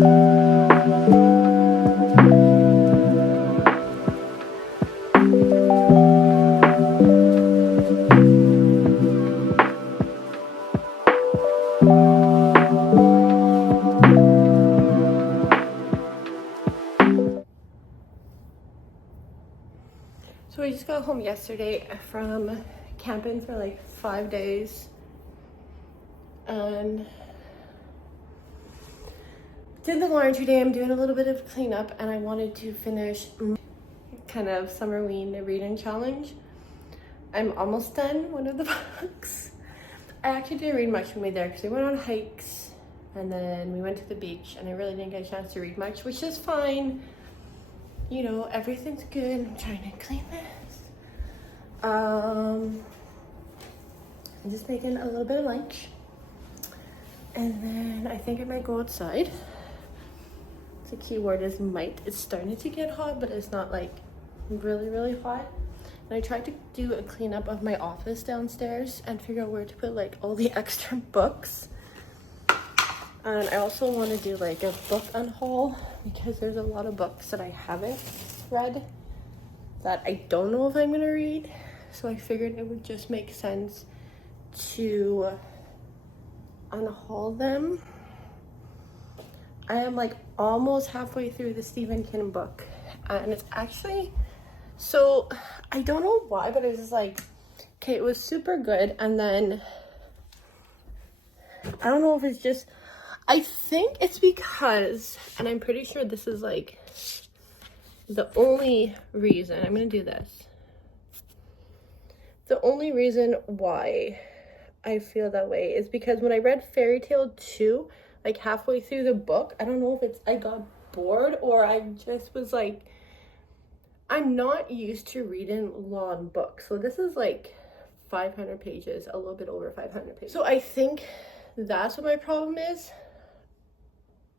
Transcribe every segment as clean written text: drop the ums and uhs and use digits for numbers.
So I just got home yesterday from camping for like 5 days and did the laundry day. I'm doing a little bit of cleanup and I wanted to finish kind of summerween reading challenge. I'm almost done one of the books. I actually didn't read much when we were there because we went on hikes and then we went to the beach and I really didn't get a chance to read much, which is fine. You know, everything's good. I'm trying to clean this. I'm just making a little bit of lunch. And then I think I might go outside. The key word is might. It's starting to get hot, but it's not like really hot. And I tried to do a cleanup of my office downstairs and figure out where to put like all the extra books. And I also want to do like a book unhaul because there's a lot of books that I haven't read that I don't know if I'm going to read. So I figured it would just make sense to unhaul them. I am like almost halfway through the Stephen King book and it's actually, so I don't know why, but it was like, okay, it was super good. And then I don't know if it's just, I think it's because, and I'm pretty sure this is like the only reason, I'm gonna do this. The only reason why I feel that way is because when I read Fairy Tale 2, like halfway through the book, I don't know if it's I got bored or I just was like, I'm not used to reading long books. So this is like 500 pages, a little bit over 500 pages. So I think that's what my problem is.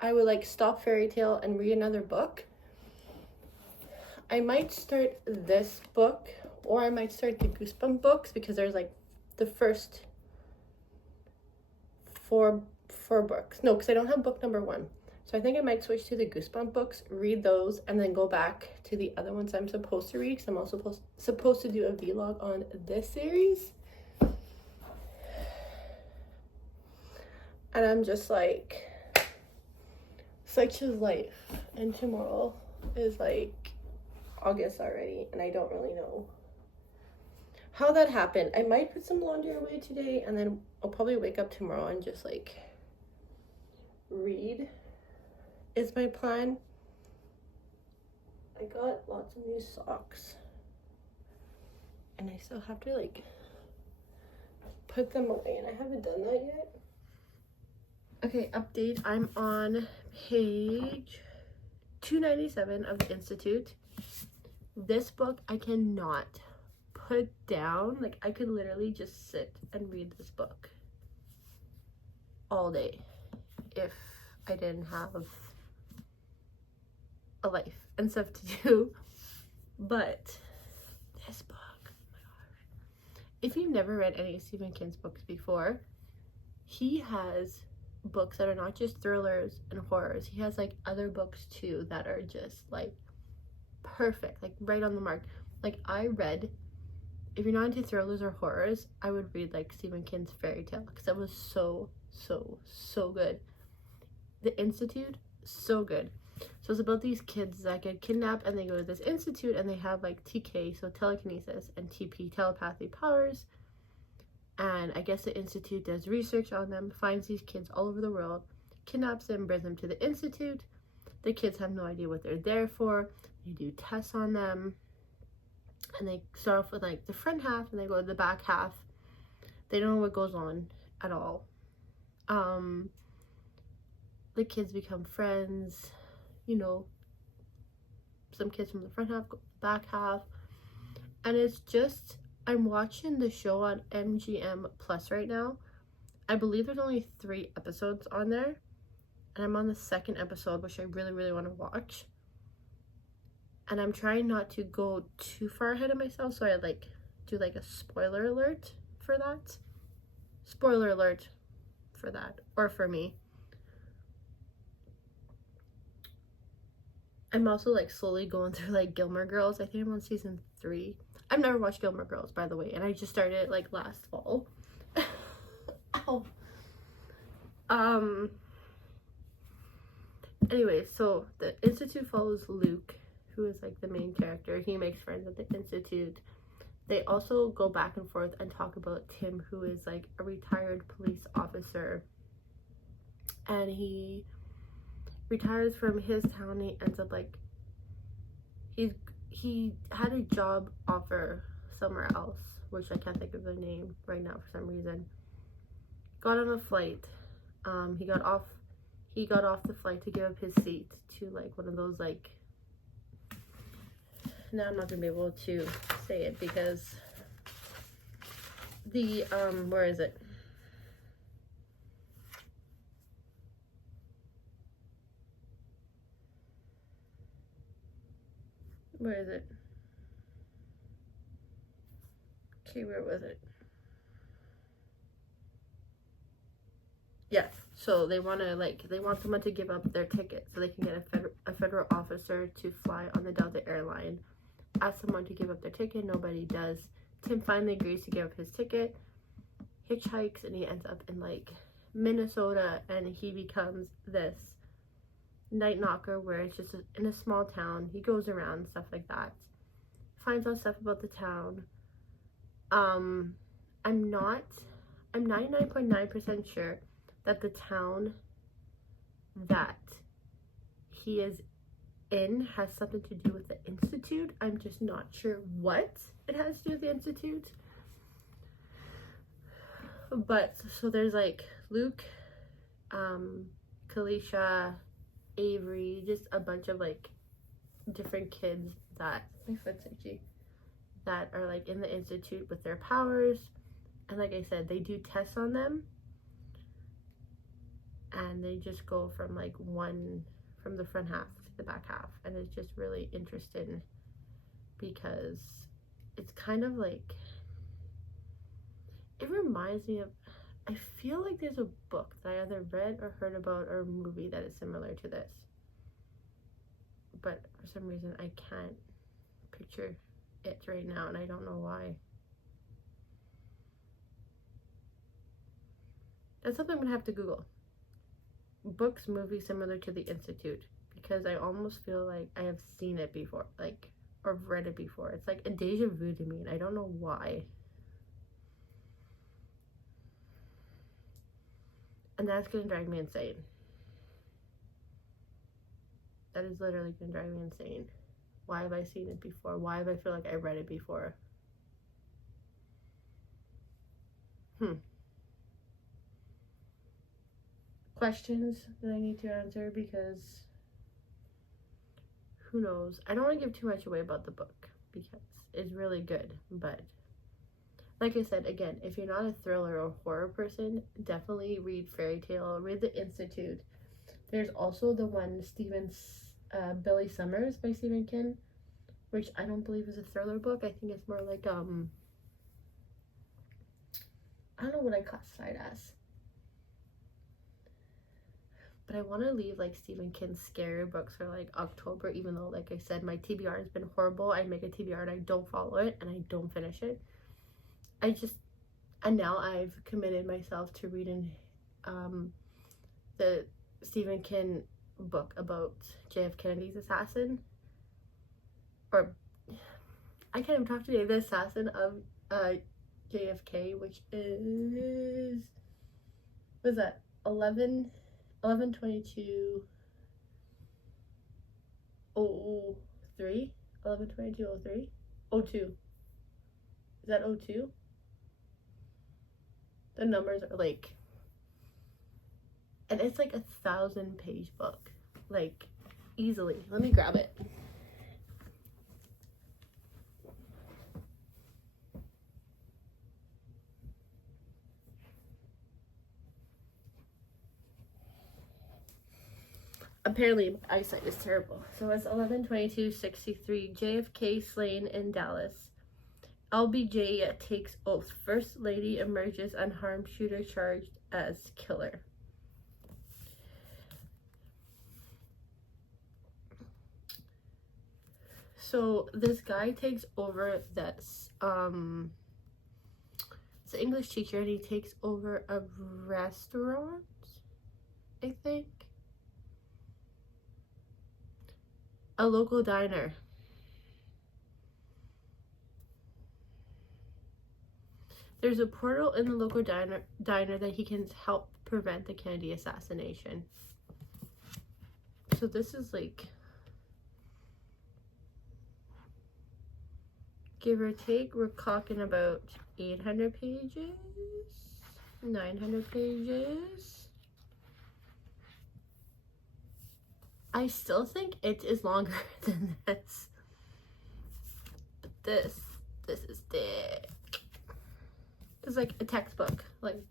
I would like stop Fairy Tale and read another book. I might start this book or I might start the Goosebump books because there's like the first four books. No, because I don't have book number 1. So I think I might switch to the Goosebump books, read those, and then go back to the other ones I'm supposed to read because I'm also supposed to do a vlog on this series. And I'm just like, such is life. And tomorrow is like August already, and I don't really know how that happened. I might put some laundry away today, and then I'll probably wake up tomorrow and just like read is my plan. I got lots of new socks and I still have to like put them away and I haven't done that yet. Okay, update. I'm on page 297 of the Institute. This book I cannot put down. Like I could literally just sit and read this book all day if I didn't have a life and stuff to do. But this book, oh my gosh. If you've never read any of Stephen King's books before, he has books that are not just thrillers and horrors. He has like other books too that are just like perfect, like right on the mark. Like I read, if you're not into thrillers or horrors, I would read like Stephen King's Fairy Tale because that was so good. The Institute, so good. So it's about these kids that get kidnapped and they go to this institute and they have like TK, so telekinesis, and TP, telepathy powers. And I guess the institute does research on them, finds these kids all over the world, kidnaps them, brings them to the institute. The kids have no idea what they're there for. They do tests on them. And they start off with like the front half and they go to the back half. They don't know what goes on at all. The kids become friends, you know, some kids from the front half go to the back half, and it's just, I'm watching the show on MGM Plus right now. I believe there's only 3 episodes on there, and I'm on the 2nd episode, which I really want to watch, and I'm trying not to go too far ahead of myself, so I like do like a spoiler alert for that. Spoiler alert for that, or for me. I'm also like slowly going through like Gilmore Girls. I think I'm on season 3. I've never watched Gilmore Girls, by the way, and I just started it like last fall. Ow. Anyway, so the Institute follows Luke, who is like the main character. He makes friends at the Institute. They also go back and forth and talk about Tim, who is like a retired police officer, and he retires from his town. He ends up like he had a job offer somewhere else, which I can't think of the name right now for some reason. Got on a flight. He got off the flight to give up his seat to like one of those like, now I'm not gonna be able to say it because the where is it? Where is it? Okay, where was it? Yeah, so they want someone to give up their ticket so they can get a federal officer to fly on the Delta airline. Ask someone to give up their ticket, nobody does. Tim finally agrees to give up his ticket, hitchhikes, and he ends up in like Minnesota, and he becomes this night knocker where it's just in a small town. He goes around, stuff like that. Finds out stuff about the town. I'm 99.9% sure that the town that he is in has something to do with the Institute. I'm just not sure what it has to do with the Institute. But so there's like Luke, Kalisha, Avery, just a bunch of like different kids that my foot's itchy, that are like in the Institute with their powers. And like I said, they do tests on them, and they just go from like from the front half to the back half, and it's just really interesting because it's kind of like, it reminds me of, I feel like there's a book that I either read or heard about, or a movie that is similar to this, but for some reason I can't picture it right now, and I don't know why. That's something I'm gonna have to Google. Books, movie similar to the Institute, because I almost feel like I have seen it before, like, or read it before. It's like a deja vu to me, and I don't know why. And that's gonna drive me insane. That is literally gonna drive me insane. Why have I seen it before? Why have I feel like I read it before? Questions that I need to answer, because who knows? I don't want to give too much away about the book because it's really good, but like I said, again, if you're not a thriller or horror person, definitely read Fairy Tale, read The Institute. There's also the one Billy Summers by Stephen King, which I don't believe is a thriller book. I think it's more like I don't know what I classify it as. But I want to leave like Stephen King's scary books for like October, even though, like I said, my TBR has been horrible. I make a TBR and I don't follow it and I don't finish it. And now I've committed myself to reading the Stephen King book about JF Kennedy's assassin, or I can't even talk today, the assassin of JFK, which is, what is that, 11/22/03, 11/22/03, 02. Is that 02? The numbers are like, and it's like 1,000-page book, like, easily. Let me grab it. Apparently my eyesight is terrible. So it's 11/22/63. JFK slain in Dallas. LBJ takes oath. First Lady emerges unharmed. Shooter charged as killer. So this guy takes over this, it's an English teacher, and he takes over a restaurant, I think. A local diner. There's a portal in the local diner that he can help prevent the Kennedy assassination. So this is like, give or take, we're talking about 800 pages, 900 pages. I still think it is longer than this. But this is thick. It's like a textbook. Like,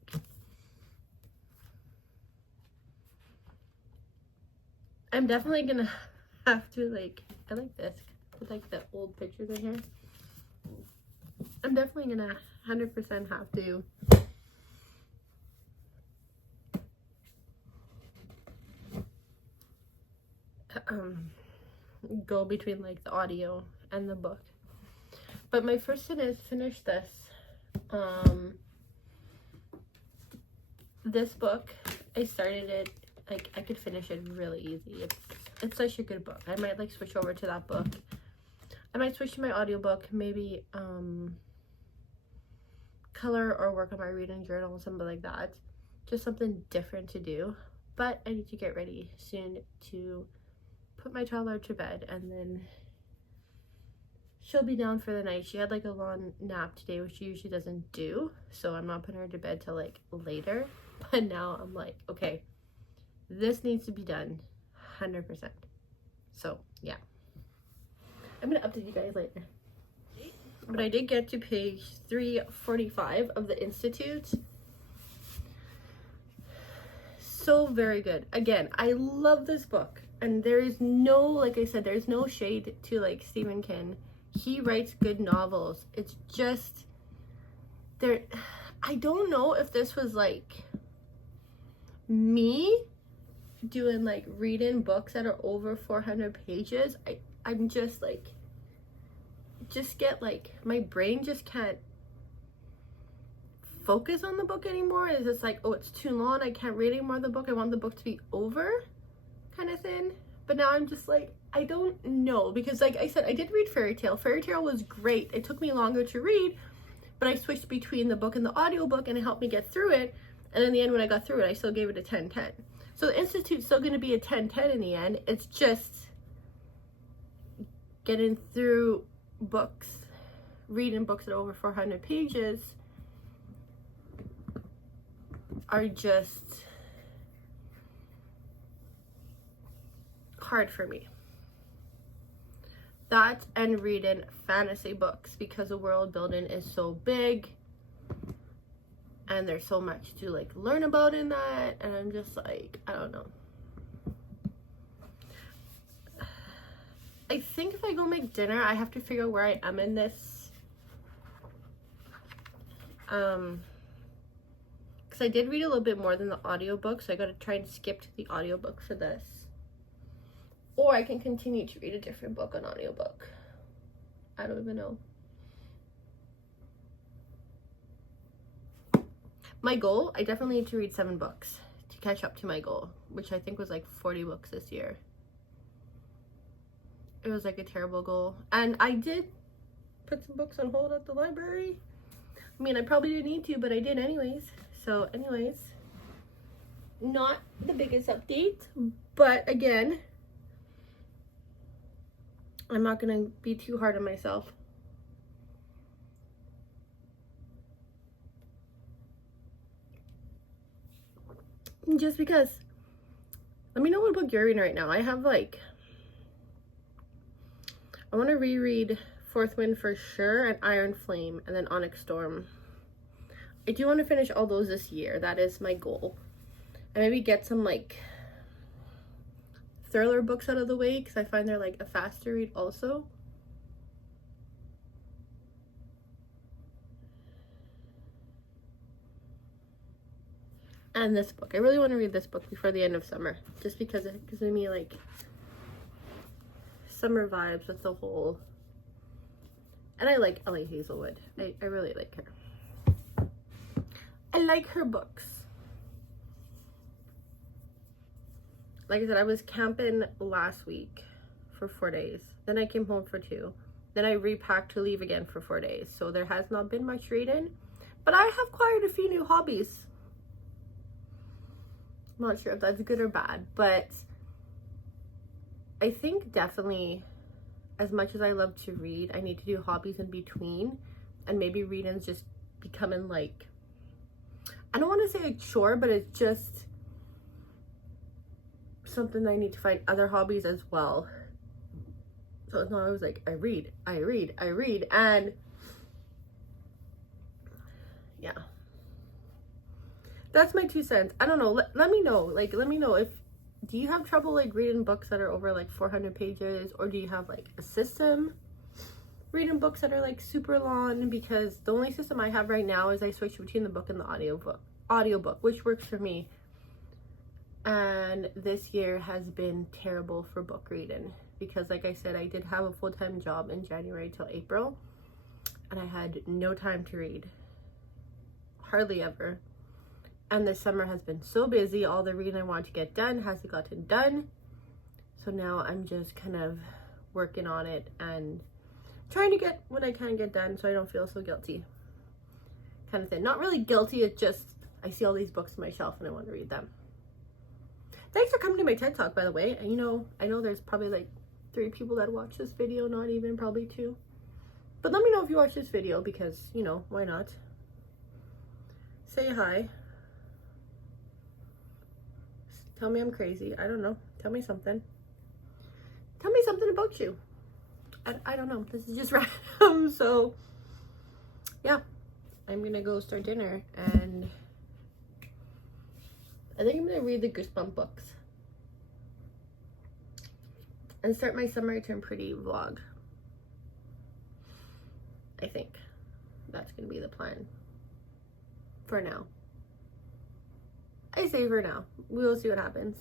I'm definitely gonna have to, like, I like this with like the old pictures in here. I'm definitely gonna 100% have to go between like the audio and the book. But my first thing is finish this. This book, I started it, like, I could finish it really easy. It's such a good book. I might like switch over to that book. I might switch to my audiobook, maybe color or work on my reading journal, something like that. Just something different to do. But I need to get ready soon to put my toddler to bed, and then she'll be down for the night. She had like a long nap today, which she usually doesn't do, so I'm not putting her to bed till like later. But now I'm like, okay, this needs to be done 100%. So yeah, I'm gonna update you guys later. But I did get to page 345 of the Institute. So very good. Again, I love this book, and there is no, like I said, there's no shade to like Stephen King. He writes good novels. It's just there, I don't know if this was like me doing like reading books that are over 400 pages. I'm just like, just get like, my brain just can't focus on the book anymore. It's just like, oh, it's too long, I can't read any more of the book, I want the book to be over, kind of thing. But now I'm just like, I don't know, because like I said, I did read Fairy Tale. Fairy Tale was great. It took me longer to read, but I switched between the book and the audiobook, and it helped me get through it. And in the end, when I got through it, I still gave it a 10/10. So the Institute's still going to be a 10/10 in the end. It's just getting through books, reading books that are over 400 pages are just hard for me. That and reading fantasy books, because the world building is so big and there's so much to like learn about in that, and I'm just like, I don't know. I think if I go make dinner, I have to figure out where I am in this, because I did read a little bit more than the audiobook, so I gotta try and skip to the audiobook for this. Or I can continue to read a different book on audiobook. I don't even know. My goal, I definitely need to read 7 books to catch up to my goal, which I think was like 40 books this year. It was like a terrible goal. And I did put some books on hold at the library. I mean, I probably didn't need to, but I did anyways. So anyways, not the biggest update, but again, I'm not going to be too hard on myself. Just because. Let me know what book you're reading right now. I have like, I want to reread Fourth Wind for sure, and Iron Flame, and then Onyx Storm. I do want to finish all those this year. That is my goal. And maybe get some like thriller books out of the way, because I find they're like a faster read also. And this book. I really want to read this book before the end of summer, just because it gives me like summer vibes with the whole, and I like Ellie Hazelwood. I really like her. I like her books. Like I said, I was camping last week for 4 days. Then I came home for 2. Then I repacked to leave again for 4 days. So there has not been much reading. But I have acquired a few new hobbies. I'm not sure if that's good or bad. But I think definitely, as much as I love to read, I need to do hobbies in between. And maybe reading's just becoming like, I don't want to say a chore, but it's just something I need to find other hobbies as well. So it's not always like I read, and yeah, that's my 2 cents. I don't know. Let me know. Like, let me know if, do you have trouble like reading books that are over like 400 pages, or do you have like a system reading books that are like super long? Because the only system I have right now is I switch between the book and the audiobook, which works for me. And this year has been terrible for book reading because, like I said, I did have a full-time job in January till April, and I had no time to read, hardly ever. And this summer has been so busy. All the reading I wanted to get done hasn't gotten done. So now I'm just kind of working on it and trying to get what I can get done so I don't feel so guilty, kind of thing. Not really guilty, it's just I see all these books on my shelf and I want to read them. Thanks for coming to my TED Talk, by the way. You know, I know there's probably like 3 people that watch this video, not even, probably 2. But let me know if you watch this video because, you know, why not? Say hi. Tell me I'm crazy. I don't know. Tell me something. Tell me something about you. I don't know. This is just random. So, yeah. I'm going to go start dinner and I think I'm going to read the Goosebump books and start my Summer I Turn Pretty vlog. I think that's going to be the plan for now. I say for now. We'll see what happens.